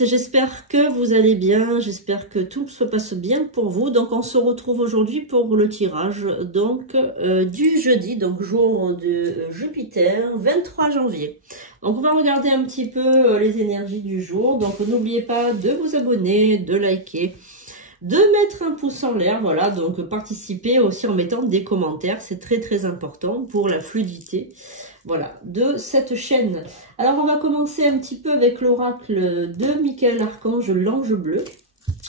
suite, j'espère que vous allez bien, j'espère que tout se passe bien pour vous. Donc on se retrouve aujourd'hui pour le tirage donc du jeudi, donc jour de Jupiter, 23 janvier. Donc on va regarder un petit peu les énergies du jour. Donc n'oubliez pas de vous abonner, de liker, de mettre un pouce en l'air, voilà, donc participer aussi en mettant des commentaires, c'est très important pour la fluidité, voilà, de cette chaîne. Alors on va commencer un petit peu avec l'oracle de Michael Archange, l'ange bleu.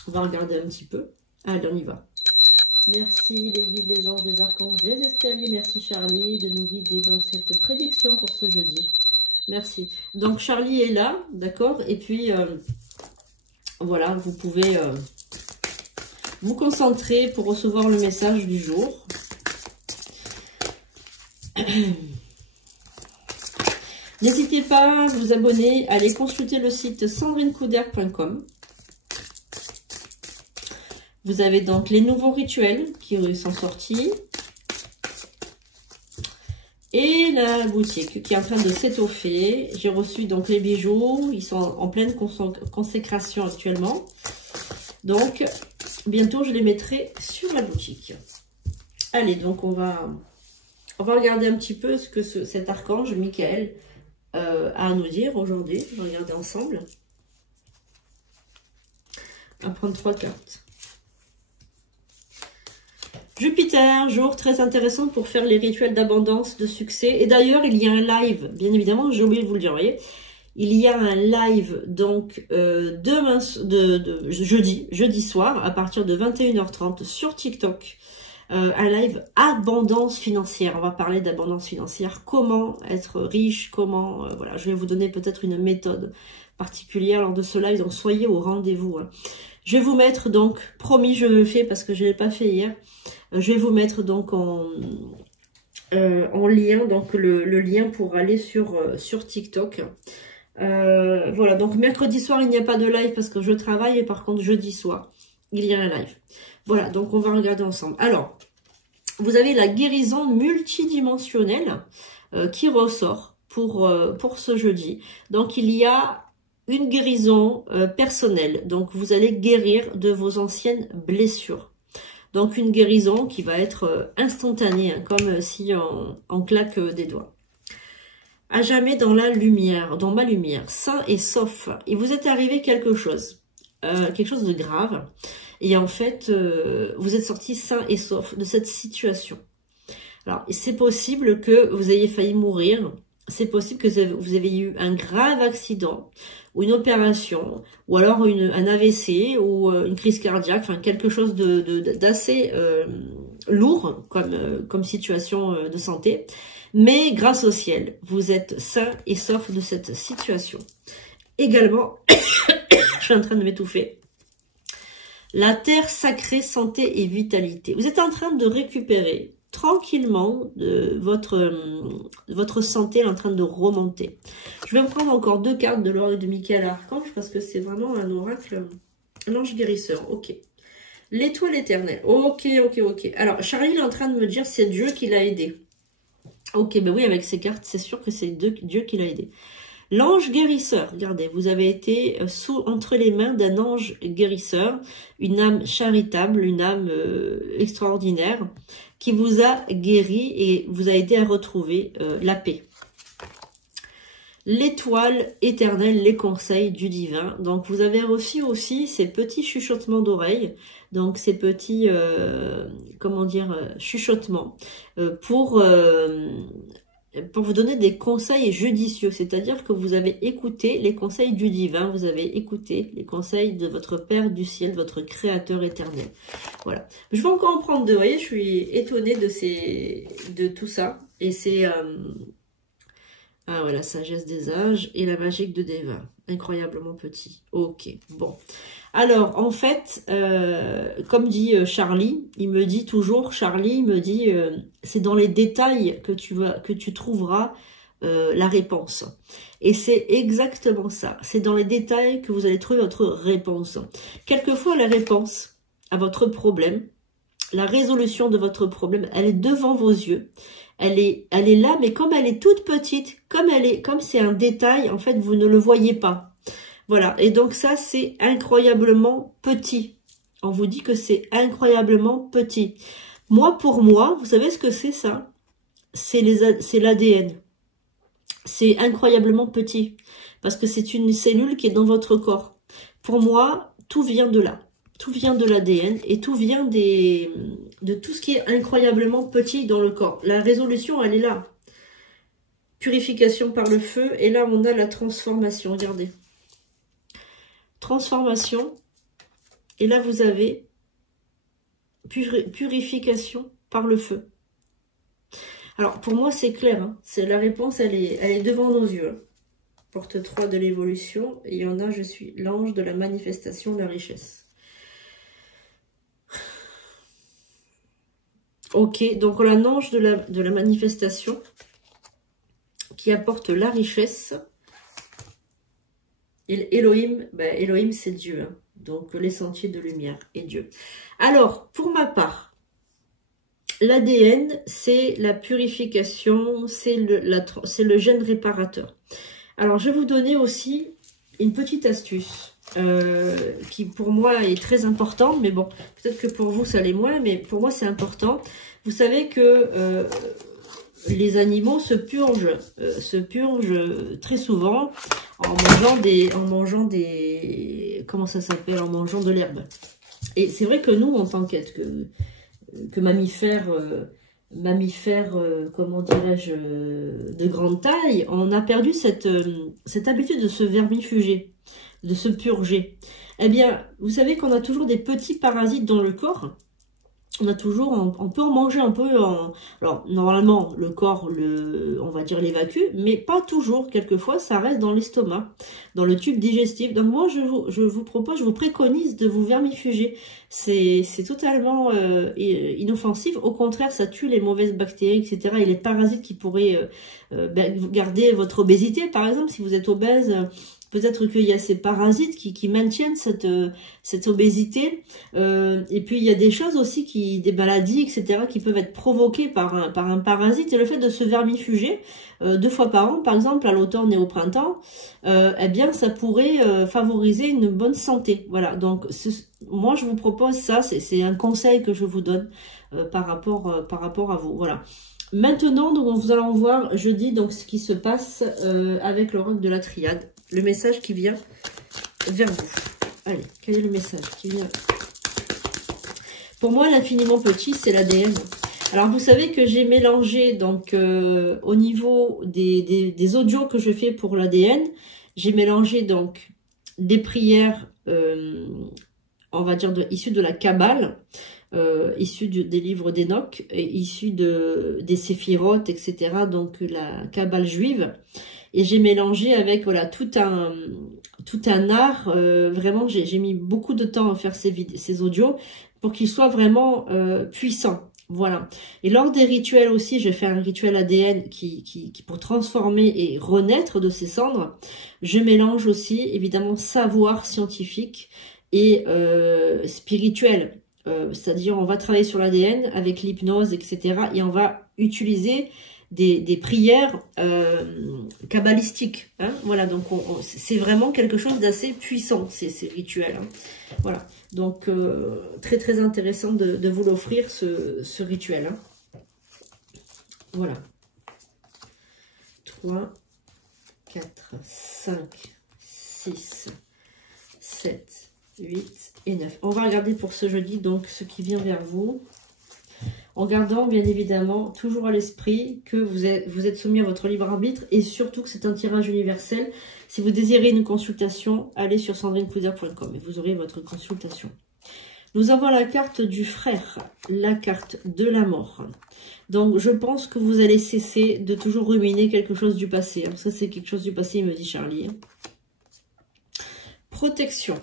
On va regarder un petit peu. Allez, on y va. Merci les guides, les anges, les archanges, les escaliers, merci Charlie de nous guider dans cette prédiction pour ce jeudi. Merci. Donc Charlie est là, d'accord, et puis voilà, vous pouvez vous concentrer pour recevoir le message du jour. N'hésitez pas à vous abonner, à aller consulter le site sandrinecouder.com. Vous avez donc les nouveaux rituels qui sont sortis. Et la boutique qui est en train de s'étoffer. J'ai reçu donc les bijoux. Ils sont en pleine consécration actuellement. Donc, bientôt, je les mettrai sur la boutique. Allez, donc on va regarder un petit peu ce que cet archange, Michael, a à nous dire aujourd'hui. On va regarder ensemble. On va prendre 3 cartes. Jupiter, jour très intéressant pour faire les rituels d'abondance, de succès. Et d'ailleurs, il y a un live, bien évidemment, j'ai oublié de vous le dire, vous voyez. Il y a un live, donc, jeudi soir, à partir de 21h30 sur TikTok. Un live abondance financière. On va parler d'abondance financière. Comment être riche, comment... voilà, je vais vous donner peut-être une méthode particulière lors de ce live. Donc, soyez au rendez-vous. Hein. Je vais vous mettre, donc, promis, je le fais parce que je ne l'ai pas fait hier. Je vais vous mettre donc en lien, donc le lien pour aller sur TikTok. Voilà, donc mercredi soir, il n'y a pas de live parce que je travaille. Et par contre, jeudi soir, il y a un live. Voilà, donc on va regarder ensemble. Alors, vous avez la guérison multidimensionnelle qui ressort pour ce jeudi. Donc, il y a une guérison personnelle. Donc, vous allez guérir de vos anciennes blessures. Donc, une guérison qui va être instantanée, hein, comme si on claque des doigts. À jamais dans la lumière, dans ma lumière, sain et sauf. Il vous est arrivé quelque chose de grave. Et en fait, vous êtes sorti sain et sauf de cette situation. Alors, c'est possible que vous ayez failli mourir. C'est possible que vous avez eu un grave accident ou une opération, ou alors un AVC ou une crise cardiaque, enfin quelque chose d'assez lourd comme situation de santé. Mais grâce au ciel, vous êtes sain et sauf de cette situation. Également, je suis en train de m'étouffer. La terre sacrée, santé et vitalité. Vous êtes en train de récupérer tranquillement votre santé est en train de remonter. Je vais me prendre encore 2 cartes de l'oracle de Michael Archange parce que c'est vraiment un oracle, un ange guérisseur. Ok. L'étoile éternelle. Ok. Alors, Charlie est en train de me dire c'est Dieu qui l'a aidé. Ok, ben oui, avec ces cartes, c'est sûr que c'est Dieu qui l'a aidé. L'ange guérisseur, regardez, vous avez été entre les mains d'un ange guérisseur, une âme charitable, une âme extraordinaire, qui vous a guéri et vous a aidé à retrouver la paix. L'étoile éternelle, les conseils du divin. Donc, vous avez reçu aussi ces petits chuchotements d'oreilles, donc ces petits, comment dire, chuchotements, pour vous donner des conseils judicieux, c'est-à-dire que vous avez écouté les conseils du divin, vous avez écouté les conseils de votre Père du ciel, votre Créateur éternel. Voilà. Je vais encore en prendre 2, vous voyez, je suis étonnée de tout ça. Et c'est... ah voilà, sagesse des âges et la magique de Deva. Incroyablement petit. Ok, bon. Alors, en fait, comme dit Charlie, il me dit toujours, c'est dans les détails que tu trouveras la réponse. Et c'est exactement ça. C'est dans les détails que vous allez trouver votre réponse. Quelquefois, la réponse à votre problème, la résolution de votre problème, elle est devant vos yeux. Elle est là, mais comme elle est toute petite, comme c'est un détail, en fait, vous ne le voyez pas. Voilà, et donc ça, c'est incroyablement petit. On vous dit que c'est incroyablement petit. Moi, pour moi, vous savez ce que c'est ça? C'est l'ADN. C'est incroyablement petit. Parce que c'est une cellule qui est dans votre corps. Pour moi, tout vient de là. Tout vient de l'ADN et tout vient de tout ce qui est incroyablement petit dans le corps. La résolution, elle est là. Purification par le feu. Et là, on a la transformation. Regardez. Transformation. Et là, vous avez purification par le feu. Alors, pour moi, c'est clair. Hein. La réponse, elle est devant nos yeux. Hein. Porte 3 de l'évolution. Et il y en a, je suis l'ange de la manifestation de la richesse. Ok, donc on a l'ange de la manifestation qui apporte la richesse. Et Elohim, ben Elohim c'est Dieu. Hein. Donc les sentiers de lumière et Dieu. Alors, pour ma part, l'ADN, c'est la purification, c'est le gène réparateur. Alors, je vais vous donner aussi une petite astuce qui, pour moi, est très importante. Mais bon, peut-être que pour vous, ça l'est moins, mais pour moi, c'est important. Vous savez que les animaux se purgent très souvent en mangeant des comment ça s'appelle, en mangeant de l'herbe. Et c'est vrai que nous, en tant que mammifères, comment dirais-je, de grande taille, on a perdu cette habitude de se vermifuger, de se purger. Eh bien, vous savez qu'on a toujours des petits parasites dans le corps. On peut en manger un peu. Alors, normalement, le corps, on va dire, l'évacue, mais pas toujours. Quelquefois, ça reste dans l'estomac, dans le tube digestif. Donc, moi, je vous préconise de vous vermifuger. C'est totalement inoffensif. Au contraire, ça tue les mauvaises bactéries, etc. Et les parasites qui pourraient garder votre obésité, par exemple, si vous êtes obèse. Peut-être qu'il y a ces parasites qui maintiennent cette obésité. Et puis, il y a des choses aussi, des maladies, etc., qui peuvent être provoquées par un parasite. Et le fait de se vermifuger 2 fois par an, par exemple, à l'automne et au printemps, eh bien, ça pourrait favoriser une bonne santé. Voilà, donc, moi, je vous propose ça. C'est un conseil que je vous donne par rapport à vous. Voilà. Maintenant, donc, nous allons voir jeudi donc, ce qui se passe avec l'oracle de la triade. Le message qui vient vers vous. Allez, quel est le message qui vient? Pour moi, l'infiniment petit, c'est l'ADN. Alors, vous savez que j'ai mélangé, donc, au niveau des audios que je fais pour l'ADN, j'ai mélangé, donc, des prières, on va dire, issues de la Kabbale, issues des livres d'Enoch, et issues des séphirotes, etc., donc la Kabbale juive. Et j'ai mélangé avec voilà tout un art. Vraiment, j'ai mis beaucoup de temps à faire ces audios pour qu'ils soient vraiment puissants. Voilà. Et lors des rituels aussi, j'ai fait un rituel ADN qui pour transformer et renaître de ses cendres. Je mélange aussi évidemment savoir scientifique et spirituel. C'est-à-dire on va travailler sur l'ADN avec l'hypnose, etc. Et on va utiliser des prières kabbalistiques. Hein, voilà, donc c'est vraiment quelque chose d'assez puissant, ces rituels. Hein. Voilà, donc très très intéressant de vous l'offrir, ce rituel. Hein. Voilà. 3, 4, 5, 6, 7, 8 et 9. On va regarder pour ce jeudi, donc, ce qui vient vers vous. En gardant, bien évidemment, toujours à l'esprit que vous êtes soumis à votre libre arbitre et surtout que c'est un tirage universel. Si vous désirez une consultation, allez sur sandrinecouder.com et vous aurez votre consultation. Nous avons la carte du frère, la carte de la mort. Donc, je pense que vous allez cesser de toujours ruminer quelque chose du passé. Ça, c'est quelque chose du passé, me dit Charlie. Protection.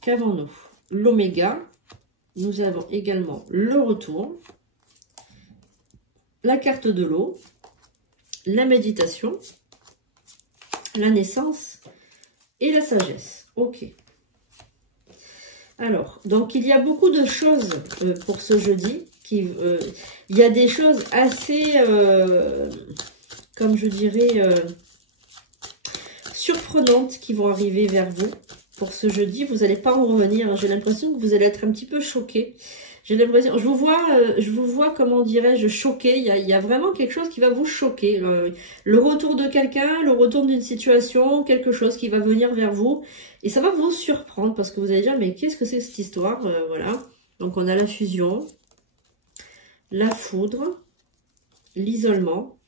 Qu'avons-nous? L'oméga. Nous avons également le retour. La carte de l'eau. La méditation. La naissance. Et la sagesse. Ok. Alors, donc il y a beaucoup de choses pour ce jeudi. Il y a des choses assez, comme je dirais, surprenantes qui vont arriver vers vous. Pour ce jeudi, vous n'allez pas en revenir. J'ai l'impression que vous allez être un petit peu choqué. J'ai l'impression, je vous vois, comment dirais-je, choqué. Il y a vraiment quelque chose qui va vous choquer. Le retour de quelqu'un, le retour d'une situation, quelque chose qui va venir vers vous. Et ça va vous surprendre parce que vous allez dire, mais qu'est-ce que c'est cette histoire? Voilà. Donc on a la fusion, la foudre, l'isolement,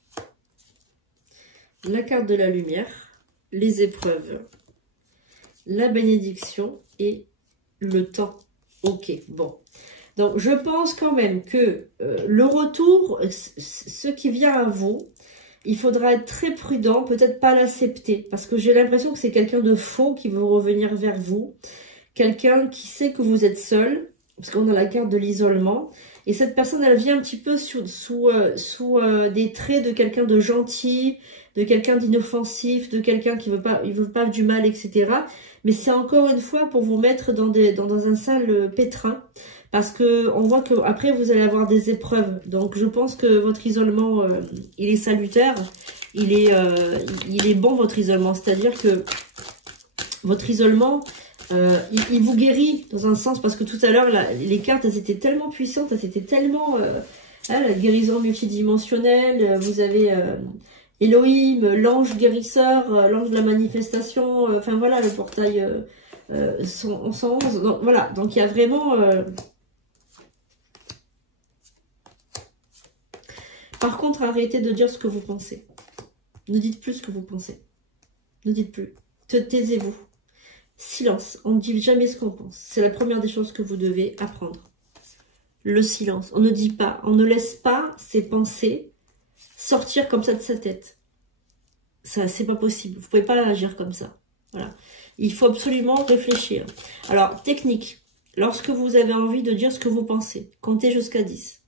la carte de la lumière, les épreuves, la bénédiction et le temps. Ok, bon. Donc, je pense quand même que le retour, ce qui vient à vous, il faudra être très prudent, peut-être pas l'accepter. Parce que j'ai l'impression que c'est quelqu'un de faux qui veut revenir vers vous. Quelqu'un qui sait que vous êtes seul, parce qu'on a la carte de l'isolement. Et cette personne, elle vient un petit peu sous des traits de quelqu'un de gentil, de quelqu'un d'inoffensif, de quelqu'un qui veut pas du mal, etc. Mais c'est encore une fois pour vous mettre dans un sale pétrin. Parce que on voit que après vous allez avoir des épreuves. Donc je pense que votre isolement, il est salutaire. Il est bon votre isolement. C'est-à-dire que votre isolement, il vous guérit dans un sens. Parce que tout à l'heure, les cartes, elles étaient tellement puissantes. Elles étaient tellement... la guérison multidimensionnelle. Vous avez Elohim, l'ange guérisseur, l'ange de la manifestation. Enfin voilà, le portail 111. Donc voilà, donc il y a vraiment... Par contre, arrêtez de dire ce que vous pensez. Ne dites plus ce que vous pensez. Ne dites plus. Taisez-vous. Silence. On ne dit jamais ce qu'on pense. C'est la première des choses que vous devez apprendre. Le silence. On ne dit pas, on ne laisse pas ses pensées sortir comme ça de sa tête. Ça, c'est pas possible. Vous pouvez pas agir comme ça. Voilà. Il faut absolument réfléchir. Alors, technique. Lorsque vous avez envie de dire ce que vous pensez, comptez jusqu'à 10.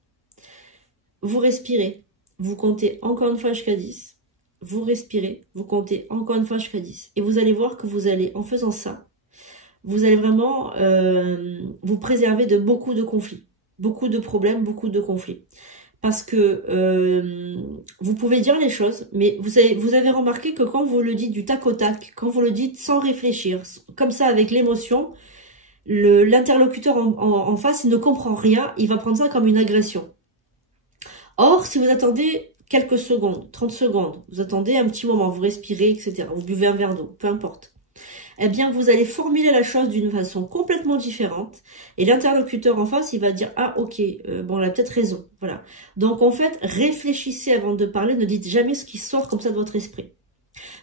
Vous respirez. Vous comptez encore une fois jusqu'à 10. Vous respirez. Vous comptez encore une fois jusqu'à 10. Et vous allez voir que vous allez, en faisant ça, vous allez vraiment vous préserver de beaucoup de conflits. Beaucoup de problèmes, beaucoup de conflits. Parce que vous pouvez dire les choses, mais vous avez remarqué que quand vous le dites du tac au tac, quand vous le dites sans réfléchir, comme ça avec l'émotion, l'interlocuteur en face il ne comprend rien, il va prendre ça comme une agression. Or, si vous attendez quelques secondes, 30 secondes, vous attendez un petit moment, vous respirez, etc., vous buvez un verre d'eau, peu importe, eh bien, vous allez formuler la chose d'une façon complètement différente. Et l'interlocuteur en face, il va dire, ah, ok, bon, elle a peut-être raison. Voilà. Donc, en fait, réfléchissez avant de parler. Ne dites jamais ce qui sort comme ça de votre esprit.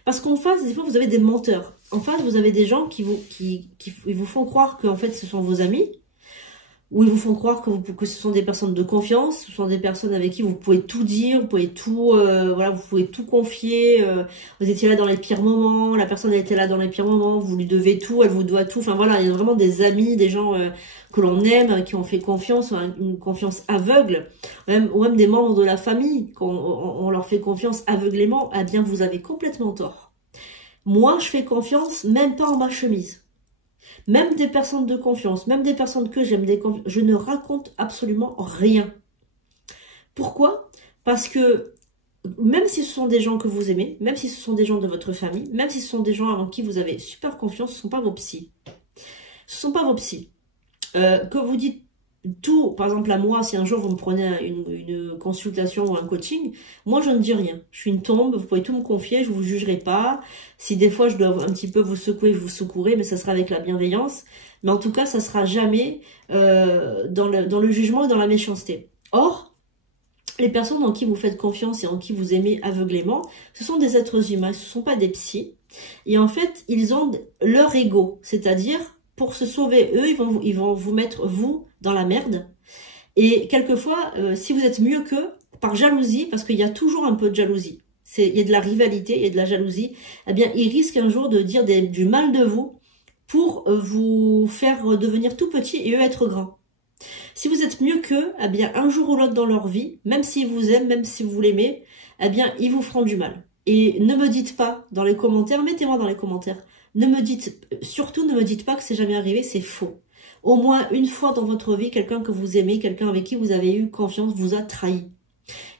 Parce qu'en face, des fois, vous avez des menteurs. En face, vous avez des gens qui vous font croire qu'en fait, ce sont vos amis. Ou ils vous font croire que ce sont des personnes de confiance, ce sont des personnes avec qui vous pouvez tout dire, vous pouvez tout, voilà, vous pouvez tout confier. Vous étiez là dans les pires moments, la personne était là dans les pires moments, vous lui devez tout, elle vous doit tout. Enfin voilà, il y a vraiment des amis, des gens que l'on aime, qui ont fait confiance, une confiance aveugle, ou même des membres de la famille, quand on leur fait confiance aveuglément, eh bien vous avez complètement tort. Moi, je fais confiance même pas en ma chemise. Même des personnes de confiance, même des personnes que j'aime, je ne raconte absolument rien. Pourquoi? Parce que même si ce sont des gens que vous aimez, même si ce sont des gens de votre famille, même si ce sont des gens en qui vous avez super confiance, ce ne sont pas vos psys. Ce ne sont pas vos psys. Que vous dites tout, par exemple à moi, si un jour vous me prenez une consultation ou un coaching, moi je ne dis rien. Je suis une tombe, vous pouvez tout me confier, je ne vous jugerai pas. Si des fois je dois un petit peu vous secouer, vous secourez, mais ça sera avec la bienveillance. Mais en tout cas, ça sera jamais dans le jugement et dans la méchanceté. Or, les personnes en qui vous faites confiance et en qui vous aimez aveuglément, ce sont des êtres humains, ce ne sont pas des psys. Et en fait, ils ont leur ego, c'est-à-dire, pour se sauver, eux, ils vont vous mettre, vous, dans la merde. Et quelquefois, si vous êtes mieux qu'eux, par jalousie, parce qu'il y a toujours un peu de jalousie, il y a de la rivalité, il y a de la jalousie, eh bien, ils risquent un jour de dire du mal de vous pour vous faire devenir tout petit et eux être grands. Si vous êtes mieux qu'eux, eh bien, un jour ou l'autre dans leur vie, même s'ils vous aiment, même si vous l'aimez, eh bien, ils vous feront du mal. Et ne me dites pas dans les commentaires, mettez-moi dans les commentaires, surtout ne me dites pas que c'est jamais arrivé, c'est faux. Au moins une fois dans votre vie, quelqu'un que vous aimez, quelqu'un avec qui vous avez eu confiance, vous a trahi.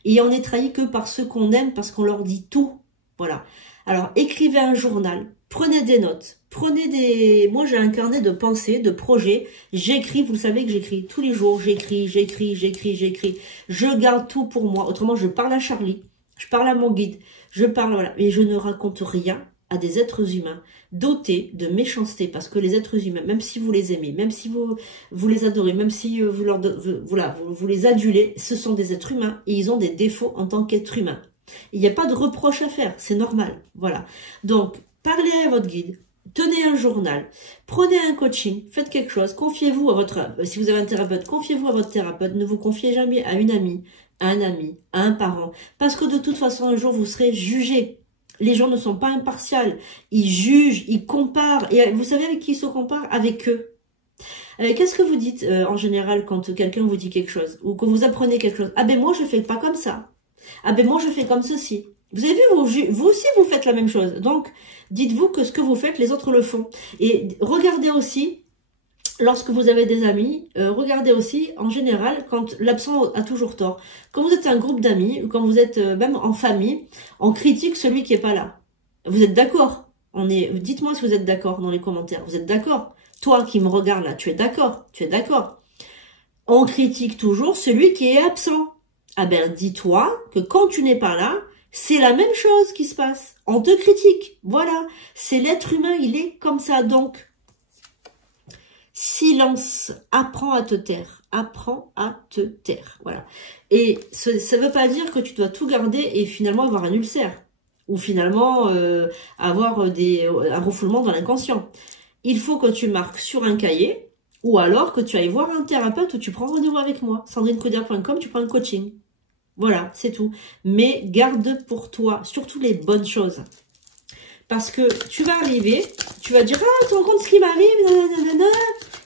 Et on est trahi que par ceux qu'on aime, parce qu'on leur dit tout. Voilà. Alors, écrivez un journal, prenez des notes, prenez des... Moi, j'ai un carnet de pensées, de projets. J'écris, vous savez que j'écris tous les jours. J'écris. Je garde tout pour moi. Autrement, je parle à Charlie, je parle à mon guide, je parle, voilà. Et je ne raconte rien à des êtres humains dotés de méchanceté. Parce que les êtres humains, même si vous les aimez, même si vous les adorez, même si vous les adulez, ce sont des êtres humains et ils ont des défauts en tant qu'êtres humains. Il n'y a pas de reproche à faire, c'est normal. Voilà. Donc, parlez à votre guide, tenez un journal, prenez un coaching, faites quelque chose, confiez-vous à votre... Si vous avez un thérapeute, confiez-vous à votre thérapeute. Ne vous confiez jamais à une amie, à un ami, à un parent. Parce que de toute façon, un jour, vous serez jugé. Les gens ne sont pas impartials. Ils jugent, ils comparent. Et vous savez avec qui ils se comparent? Avec eux. Qu'est-ce que vous dites en général quand quelqu'un vous dit quelque chose? Ou que vous apprenez quelque chose? Ah ben moi, je fais pas comme ça. Ah ben moi, je fais comme ceci. Vous avez vu, vous aussi, vous faites la même chose. Donc, dites-vous que ce que vous faites, les autres le font. Et regardez aussi, lorsque vous avez des amis, regardez aussi, en général, quand l'absent a toujours tort. Quand vous êtes un groupe d'amis, ou quand vous êtes même en famille, on critique celui qui est pas là. Vous êtes d'accord? Dites-moi si vous êtes d'accord dans les commentaires. Vous êtes d'accord? Toi qui me regardes là, tu es d'accord? Tu es d'accord? On critique toujours celui qui est absent. Ah ben, dis-toi que quand tu n'es pas là, c'est la même chose qui se passe. On te critique. Voilà. C'est l'être humain, il est comme ça. Donc, silence. Apprends à te taire. Apprends à te taire. Voilà. Et ça ne veut pas dire que tu dois tout garder et finalement avoir un ulcère. Ou finalement avoir un refoulement dans l'inconscient. Il faut que tu marques sur un cahier ou alors que tu ailles voir un thérapeute ou tu prends rendez-vous avec moi. sandrinecouder.com, tu prends un coaching. Voilà, c'est tout. Mais garde pour toi, surtout les bonnes choses. Parce que tu vas arriver, tu vas dire, ah, tu te rends compte ce qui m'arrive, nanana,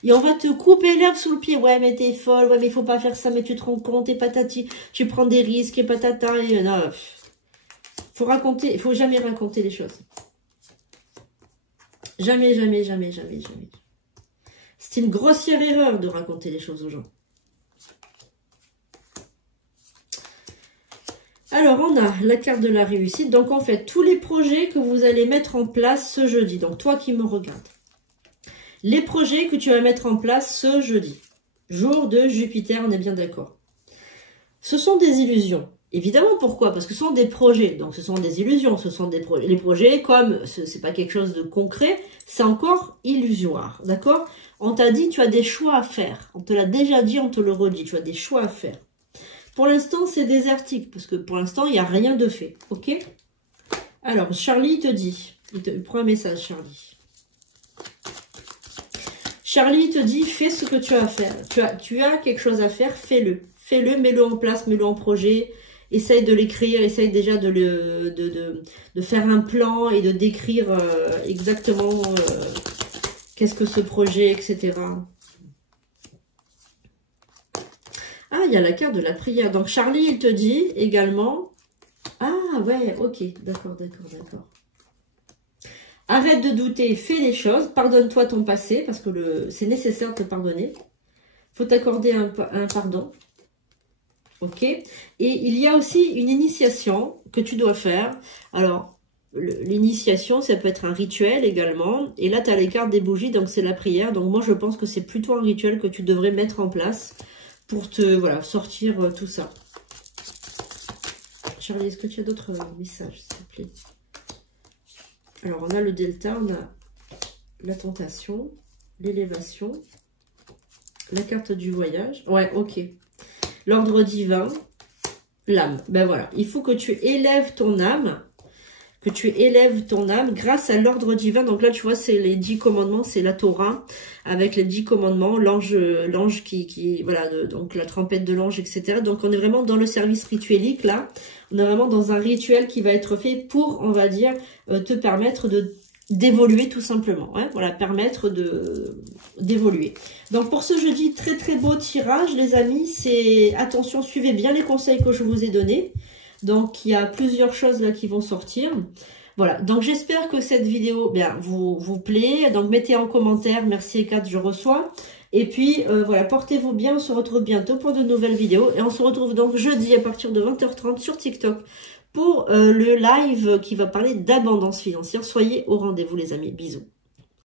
et on va te couper l'herbe sous le pied. Ouais, mais t'es folle, ouais, mais il faut pas faire ça, mais tu te rends compte, et patati, tu prends des risques, et patata, et non. Il faut jamais raconter les choses. Jamais, jamais, jamais, jamais, jamais. C'est une grossière erreur de raconter les choses aux gens. Alors, on a la carte de la réussite. Donc, en fait, tous les projets que vous allez mettre en place ce jeudi. Donc, toi qui me regardes. Les projets que tu vas mettre en place ce jeudi. Jour de Jupiter, on est bien d'accord. Ce sont des illusions. Évidemment, pourquoi? Parce que ce sont des projets. Donc, ce sont des illusions. Ce sont des projets. Les projets, comme c'est pas quelque chose de concret, c'est encore illusoire. D'accord? On t'a dit, tu as des choix à faire. On te l'a déjà dit, on te le redit. Tu as des choix à faire. Pour l'instant, c'est désertique, parce que pour l'instant, il n'y a rien de fait, ok? Alors, Charlie te dit, il prend un message, Charlie. Charlie te dit, fais ce que tu as à faire. Tu as quelque chose à faire, fais-le. Fais-le, mets-le en place, mets-le en projet. Essaye de l'écrire, essaye déjà de faire un plan et de décrire exactement qu'est-ce que ce projet, etc. Ah, il y a la carte de la prière. Donc, Charlie, il te dit également... Ah, ouais, ok. D'accord. Arrête de douter, fais les choses. Pardonne-toi ton passé, parce que c'est nécessaire de te pardonner. Il faut t'accorder un pardon. Ok. Et il y a aussi une initiation que tu dois faire. Alors, l'initiation, ça peut être un rituel également. Et là, tu as les cartes des bougies, donc c'est la prière. Donc, moi, je pense que c'est plutôt un rituel que tu devrais mettre en place pour te, voilà, sortir tout ça. Charlie, est-ce que tu as d'autres messages, s'il te plaît? Alors, on a le delta, on a la tentation, l'élévation, la carte du voyage. Ouais, ok. L'ordre divin, l'âme. Ben voilà, il faut que tu élèves ton âme, grâce à l'ordre divin. Donc là, tu vois, c'est les 10 commandements, c'est la Torah, avec les 10 commandements, l'ange qui voilà, donc la trompette de l'ange, etc. Donc on est vraiment dans le service rituelique, là. On est vraiment dans un rituel qui va être fait pour, on va dire, te permettre d'évoluer tout simplement. Hein, voilà, permettre d'évoluer. Donc pour ce jeudi, très très beau tirage, les amis. C'est attention, suivez bien les conseils que je vous ai donnés. Donc, il y a plusieurs choses là qui vont sortir. Voilà, donc j'espère que cette vidéo vous plaît. Donc, mettez en commentaire, merci Ekat, je reçois. Et puis, voilà, portez-vous bien. On se retrouve bientôt pour de nouvelles vidéos. Et on se retrouve donc jeudi à partir de 20h30 sur TikTok pour le live qui va parler d'abondance financière. Soyez au rendez-vous, les amis. Bisous.